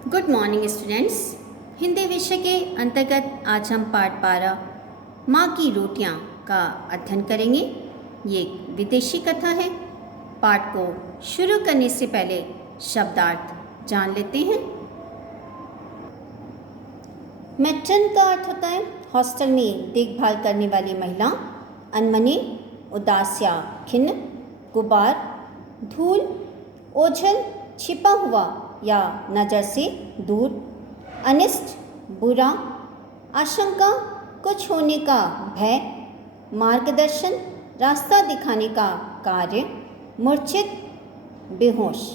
Good morning students. Hindi विषय के अंतर्गत आज हम पाठ 12 माँ की रोटियाँ का अध्ययन करेंगे। ये एक विदेशी कथा है। पाठ को शुरू करने से पहले शब्दार्थ जान लेते हैं। मैट्रन का अर्थ होता है हॉस्टल में देखभाल करने वाली महिला। अनमनी, उदास या खिन्न, गुबार, धूल, ओझल, छिपा हुआ या नज़र से दूर, अनिष्ट, बुरा, आशंका, कुछ होने का भय, मार्गदर्शन, रास्ता दिखाने का कार्य, मूर्छित, बेहोश।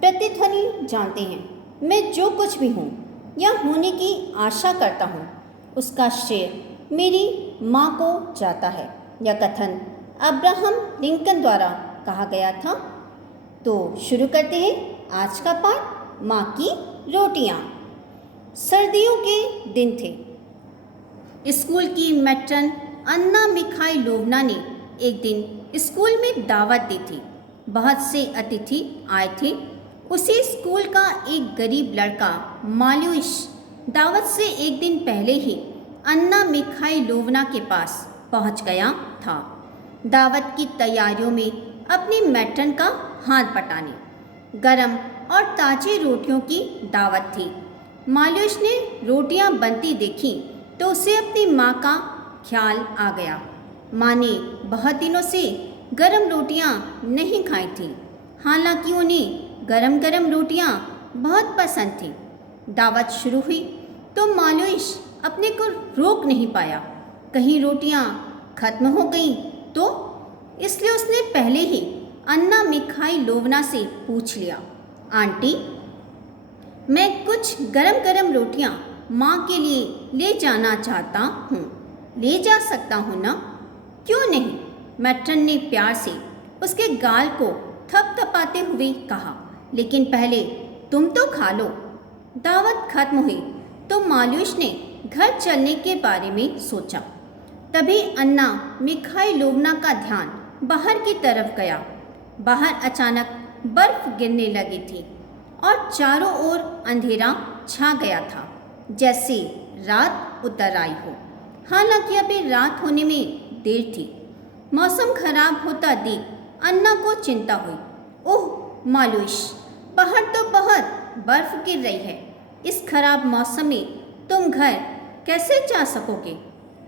प्रतिध्वनि जानते हैं। मैं जो कुछ भी हूँ या होने की आशा करता हूँ उसका श्रेय मेरी माँ को जाता है। यह कथन अब्राहम लिंकन द्वारा कहा गया था। तो शुरू करते हैं आज का पाठ, माँ की रोटियाँ। सर्दियों के दिन थे। स्कूल की मैट्रन अन्ना मिखाइलोवना ने एक दिन स्कूल में दावत दी थी। बहुत से अतिथि आए थे। उसी स्कूल का एक गरीब लड़का माल्यूस दावत से एक दिन पहले ही अन्ना मिखाइलोवना के पास पहुंच गया था। दावत की तैयारियों में अपनी मैट्रन का हाथ बटाने, गरम और ताज़ी रोटियों की दावत थी। माल्यूस ने रोटियां बनती देखी तो उसे अपनी माँ का ख्याल आ गया। माँ ने बहुत दिनों से गरम रोटियां नहीं खाई थी। हालांकि उन्हें गरम गरम रोटियां बहुत पसंद थी। दावत शुरू हुई तो माल्यूस अपने को रोक नहीं पाया। कहीं रोटियां खत्म हो गईं तो इसलिए उसने पहले ही अन्ना मिखाइलोवना से पूछ लिया, आंटी, मैं कुछ गरम गरम रोटियां माँ के लिए ले जाना चाहता हूँ, ले जा सकता हूँ ना? क्यों नहीं? मैट्रन ने प्यार से उसके गाल को थपथपाते हुए कहा। लेकिन पहले तुम तो खा लो। दावत खत्म हुई तो माल्यूस ने घर चलने के बारे में सोचा। तभी अन्ना मिखाइलोवना का ध्यान बाहर की तरफ गया। बाहर अचानक बर्फ गिरने लगी थी और चारों ओर अंधेरा छा गया था, जैसे रात उतर आई हो। हालांकि अभी रात होने में देर थी। मौसम खराब होता देख अन्ना को चिंता हुई। ओह माल्यूस, बाहर तो बहुत बर्फ गिर रही है। इस खराब मौसम में तुम घर कैसे जा सकोगे?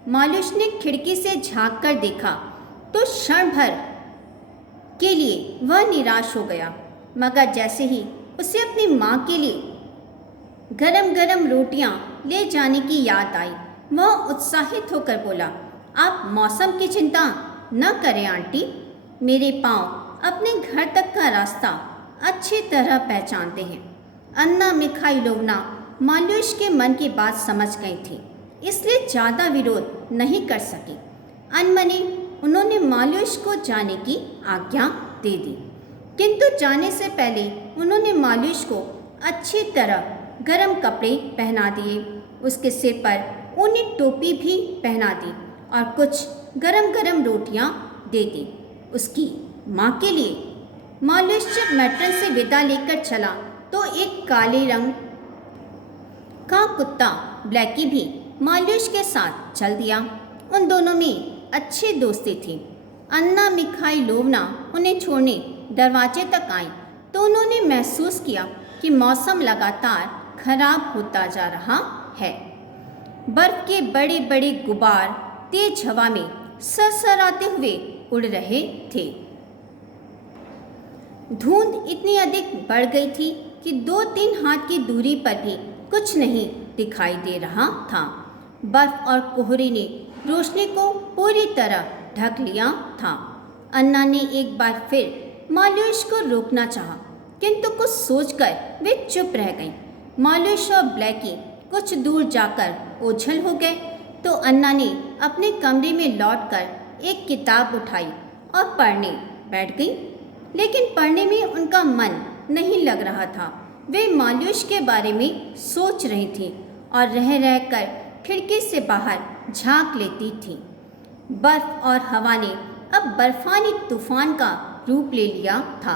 माल्यूस ने खिड़की से झांक कर देखा तो क्षण भर के लिए वह निराश हो गया। मगर जैसे ही उसे अपनी माँ के लिए गरम गरम रोटियां ले जाने की याद आई, वह उत्साहित होकर बोला, आप मौसम की चिंता न करें आंटी। मेरे पाँव अपने घर तक का रास्ता अच्छी तरह पहचानते हैं। अन्ना मिखाइलोवना माल्यूस के मन की बात समझ गई थी, इसलिए ज़्यादा विरोध नहीं कर सकी। अनमने उन्होंने माल्यूस को जाने की आज्ञा दे दी, किंतु जाने से पहले उन्होंने माल्यूस को अच्छी तरह गरम कपड़े पहना दिए। उसके सिर पर ऊनी टोपी भी पहना दी और कुछ गरम गरम रोटियां दे दी उसकी माँ के लिए। माल्यूस जब मैट्रन से विदा लेकर चला तो एक काले रंग का कुत्ता ब्लैकी भी माल्यूस के साथ चल दिया। उन दोनों में अच्छी दोस्ती थी। अन्ना मिखाइलोवना उन्हें छोड़ने दरवाजे तक आई तो उन्होंने महसूस किया कि मौसम लगातार खराब होता जा रहा है। बर्फ के बड़े बड़े गुबार तेज हवा में सरसराते हुए उड़ रहे थे। धुंध इतनी अधिक बढ़ गई थी कि 2-3 हाथ की दूरी पर भी कुछ नहीं दिखाई दे रहा था। बर्फ और कोहरे ने रोशनी को पूरी तरह ढक लिया था। अन्ना ने एक बार फिर माल्यूस को रोकना चाहा, किंतु कुछ सोचकर वे चुप रह गईं। माल्यूस और ब्लैकी कुछ दूर जाकर ओझल हो गए तो अन्ना ने अपने कमरे में लौटकर एक किताब उठाई और पढ़ने बैठ गई। लेकिन पढ़ने में उनका मन नहीं लग रहा था। वे माल्यूस के बारे में सोच रही थी और रह रहकर खिड़की से बाहर झांक लेती थी। बर्फ और हवा ने अब बर्फानी तूफान का रूप ले लिया था।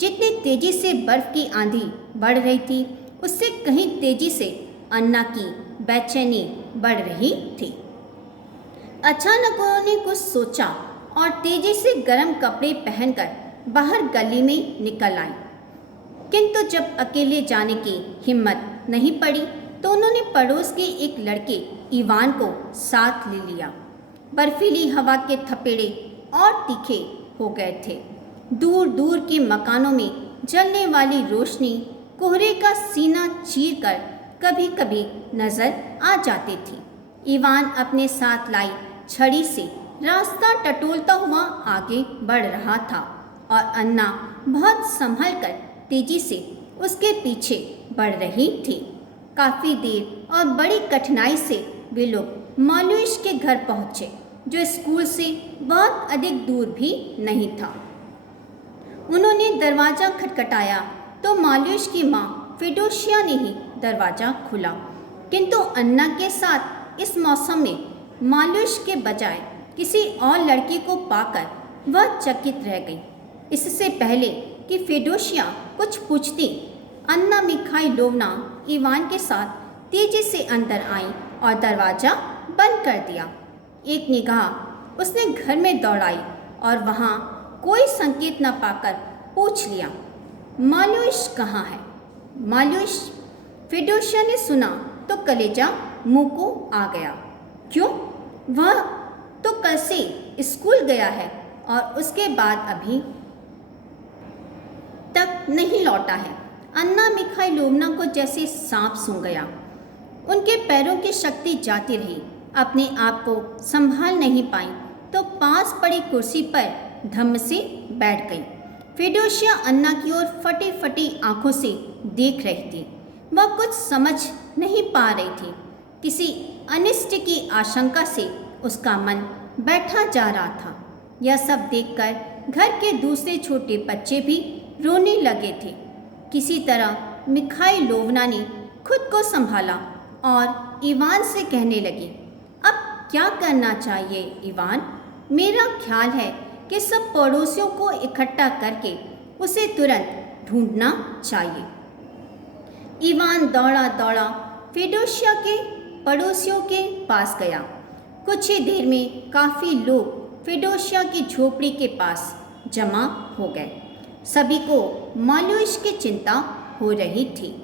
जितनी तेजी से बर्फ की आंधी बढ़ रही थी, उससे कहीं तेजी से अन्ना की बेचैनी बढ़ रही थी। अचानक उन्होंने कुछ सोचा और तेजी से गर्म कपड़े पहनकर बाहर गली में निकल आई। किंतु जब अकेले जाने की हिम्मत नहीं पड़ी तो उन्होंने पड़ोस के एक लड़के इवान को साथ ले लिया। बर्फीली हवा के थपेड़े और तीखे हो गए थे। दूर दूर के मकानों में जलने वाली रोशनी कोहरे का सीना चीरकर कभी कभी नजर आ जाती थी। इवान अपने साथ लाई छड़ी से रास्ता टटोलता हुआ आगे बढ़ रहा था और अन्ना बहुत संभल कर तेजी से उसके पीछे बढ़ रही थी। काफ़ी देर और बड़ी कठिनाई से वे लोग मालुइश के घर पहुँचे, जो स्कूल से बहुत अधिक दूर भी नहीं था। उन्होंने दरवाज़ा खटखटाया तो मालुइश की माँ फेडोशिया ने ही दरवाज़ा खोला। किंतु अन्ना के साथ इस मौसम में मालुइश के बजाय किसी और लड़के को पाकर वह चकित रह गई। इससे पहले कि फेडोशिया कुछ पूछती, अन्ना मिखाइलोवना इवान के साथ तेजी से अंदर आई और दरवाज़ा बंद कर दिया। एक निगाह उसने घर में दौड़ाई और वहाँ कोई संकेत न पाकर पूछ लिया, मालुइश कहाँ है? मालुइश? फेडोशिया ने सुना तो कलेजा मुंह को आ गया। क्यों? वह तो कल से स्कूल गया है और उसके बाद अभी तक नहीं लौटा है। अन्ना मिखाइलोवना को जैसे सांप सूंघ गया। उनके पैरों की शक्ति जाती रही। अपने आप को संभाल नहीं पाई तो पास पड़ी कुर्सी पर धम्म से बैठ गई। फेडोशिया अन्ना की ओर फटी फटी आंखों से देख रही थी। वह कुछ समझ नहीं पा रही थी। किसी अनिष्ट की आशंका से उसका मन बैठा जा रहा था। यह सब देखकर घर के दूसरे छोटे बच्चे भी रोने लगे थे। किसी तरह मिखाइलोवना ने खुद को संभाला और इवान से कहने लगी, अब क्या करना चाहिए इवान? मेरा ख्याल है कि सब पड़ोसियों को इकट्ठा करके उसे तुरंत ढूंढना चाहिए। इवान दौड़ा दौड़ा फेडोशिया के पड़ोसियों के पास गया। कुछ ही देर में काफ़ी लोग फेडोशिया की झोपड़ी के पास जमा हो गए। सभी को मालुइश की चिंता हो रही थी।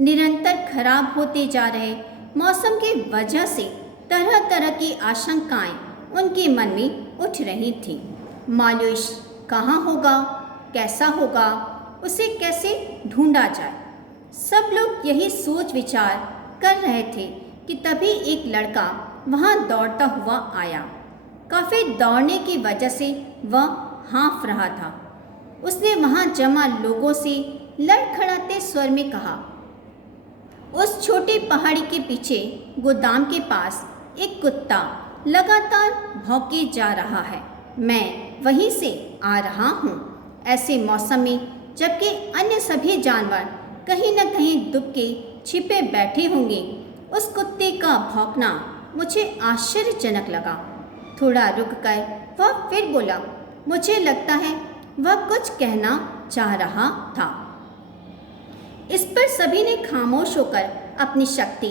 निरंतर खराब होते जा रहे मौसम की वजह से तरह तरह की आशंकाएं उनके मन में उठ रही थीं। मालुइश कहाँ होगा? कैसा होगा? उसे कैसे ढूंढा जाए? सब लोग यही सोच विचार कर रहे थे कि तभी एक लड़का वहाँ दौड़ता हुआ आया। काफ़ी दौड़ने की वजह से वह हाँफ रहा था। उसने वहाँ जमा लोगों से लड़खड़ाते स्वर में कहा, उस छोटी पहाड़ी के पीछे गोदाम के पास एक कुत्ता लगातार भौंके जा रहा है। मैं वहीं से आ रहा हूँ। ऐसे मौसम में जबकि अन्य सभी जानवर कहीं न कहीं दुबके छिपे बैठे होंगे, उस कुत्ते का भौंकना मुझे आश्चर्यजनक लगा। थोड़ा रुककर वह फिर बोला, मुझे लगता है वह कुछ कहना चाह रहा था। इस पर सभी ने खामोश होकर अपनी शक्ति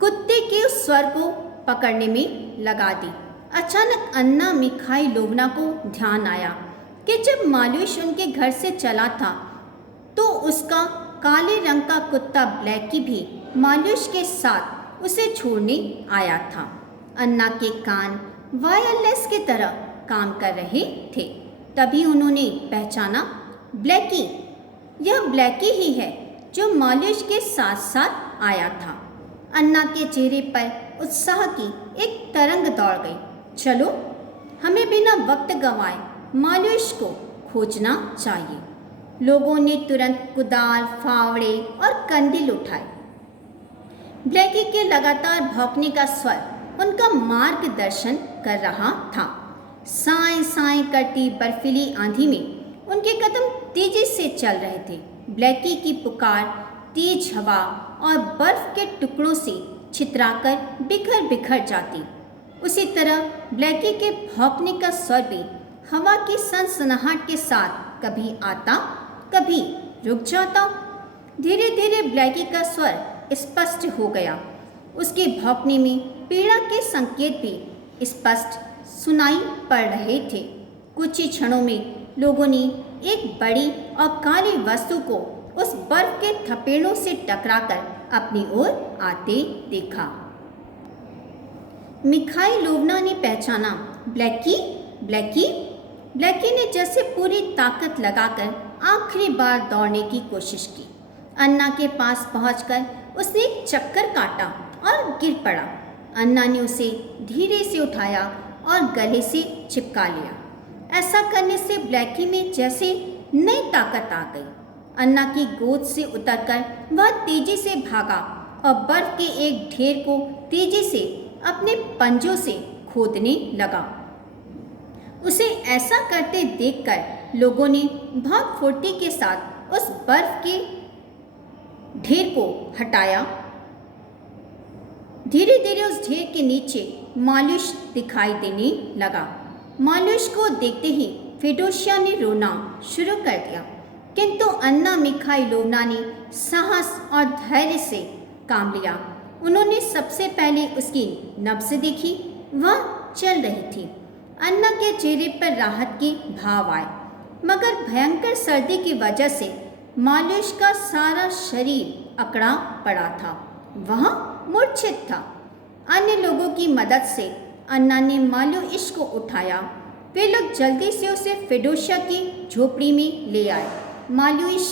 कुत्ते के उस स्वर को पकड़ने में लगा दी। अचानक अन्ना मिखाइलोवना को ध्यान आया कि जब मालुइश उनके घर से चला था तो उसका काले रंग का कुत्ता ब्लैकी भी मालुइश के साथ उसे छोड़ने आया था। अन्ना के कान वायरलेस की तरह काम कर रहे थे। तभी उन्होंने पहचाना, ब्लैकी, यह ब्लैकी ही है जो मालुइश के साथ साथ आया था। अन्ना के चेहरे पर उत्साह की एक तरंग दौड़ गई। चलो, हमें बिना वक्त गंवाए मालुइश को खोजना चाहिए। लोगों ने तुरंत कुदाल, फावड़े और कंदील उठाए। ब्लैकी के लगातार भौंकने का स्वर उनका मार्गदर्शन कर रहा था। साएं साएं करती बर्फीली आंधी में उनके कदम तेजी से चल रहे थे। ब्लैकी की पुकार तेज हवा और बर्फ के टुकड़ों से छितराकर बिखर बिखर जाती। उसी तरह ब्लैकी के भौंकने का स्वर भी हवा की सनसनाहट के साथ कभी आता, कभी रुक जाता। धीरे धीरे ब्लैकी का स्वर स्पष्ट हो गया। उसके भौंकने में पीड़ा के संकेत भी स्पष्ट सुनाई पड़ रहे थे। कुछ ही क्षणों में लोगों ने एक बड़ी और काली वस्तु को उस बर्फ के थपेड़ों से टकराकर अपनी ओर आते देखा। मिखाइलोवना ने पहचाना, ब्लैकी, ब्लैकी। ब्लैकी ने जैसे पूरी ताकत लगाकर आखिरी बार दौड़ने की कोशिश की। अन्ना के पास पहुंचकर उसने एक चक्कर काटा और गिर पड़ा। अन्ना ने उसे धीरे से उठाया और गले से चिपका लिया। ऐसा करने से ब्लैकी में जैसे नई ताकत आ गई। अन्ना की गोद से उतरकर वह तेजी से भागा और बर्फ के एक ढेर को तेजी से अपने पंजों से खोदने लगा। उसे ऐसा करते देखकर लोगों ने बहुत फुर्ती के साथ उस बर्फ के ढेर को हटाया। धीरे धीरे उस ढेर के नीचे मालूश दिखाई देने लगा। मालूश को देखते ही फेडोसिया ने रोना शुरू कर दिया, किंतु अन्ना मिखाइलोवना ने साहस और धैर्य से काम लिया। उन्होंने सबसे पहले उसकी नब्ज देखी, वह चल रही थी। अन्ना के चेहरे पर राहत के भाव आए, मगर भयंकर सर्दी की वजह से मालूश का सारा शरीर अकड़ा पड़ा था। वह मूर्छित था। अन्य लोगों की मदद से अन्ना ने मालूश को उठाया। वे लोग जल्दी से उसे फेडोसिया की झोपड़ी में ले आए। मालूश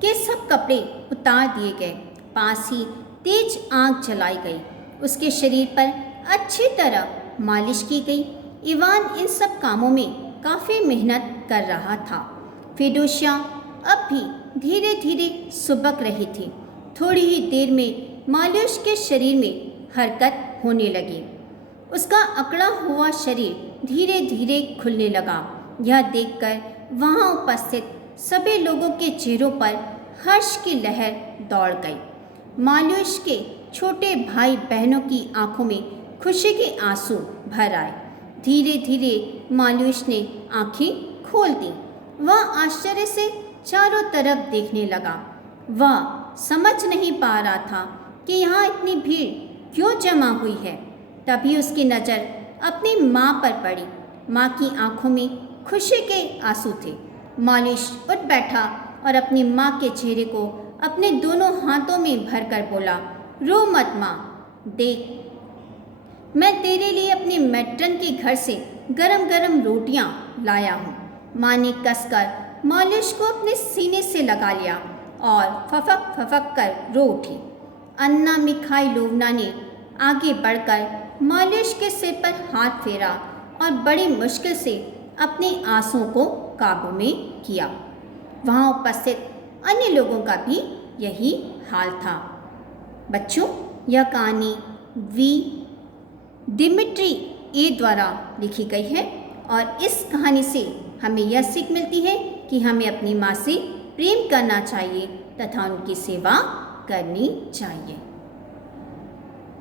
के सब कपड़े उतार दिए गए। पास ही तेज आग जलाई गई। उसके शरीर पर अच्छी तरह मालिश की गई। इवान इन सब कामों में काफ़ी मेहनत कर रहा था। फेडोसिया अब भी धीरे धीरे सुबक रही थी। थोड़ी ही देर में मालूश के शरीर में हरकत होने लगी। उसका अकड़ा हुआ शरीर धीरे धीरे खुलने लगा। यह देखकर वहाँ उपस्थित सभी लोगों के चेहरों पर हर्ष की लहर दौड़ गई। मालूश के छोटे भाई बहनों की आंखों में खुशी के आंसू भर आए। धीरे धीरे मालूश ने आंखें खोल दी। वह आश्चर्य से चारों तरफ देखने लगा। वह समझ नहीं पा रहा था कि यहाँ इतनी भीड़ क्यों जमा हुई है। तभी उसकी नज़र अपनी माँ पर पड़ी। माँ की आंखों में खुशी के आंसू थे। मालूश उठ बैठा और अपनी माँ के चेहरे को अपने दोनों हाथों में भरकर बोला, रो मत माँ, देख मैं तेरे लिए अपने मैट्रन के घर से गरम गरम रोटियां लाया हूँ। माँ ने कसकर मालूश को अपने सीने से लगा लिया और फफक फफक कर रो उठी। अन्ना मिखाइलोवना ने आगे बढ़कर मालूश के सिर पर हाथ फेरा और बड़ी मुश्किल से अपने आंसुओं को काबू में किया। वहाँ उपस्थित अन्य लोगों का भी यही हाल था। बच्चों, यह कहानी वी दिमित्री ए द्वारा लिखी गई है और इस कहानी से हमें यह सीख मिलती है कि हमें अपनी माँ से प्रेम करना चाहिए तथा उनकी सेवा करनी चाहिए।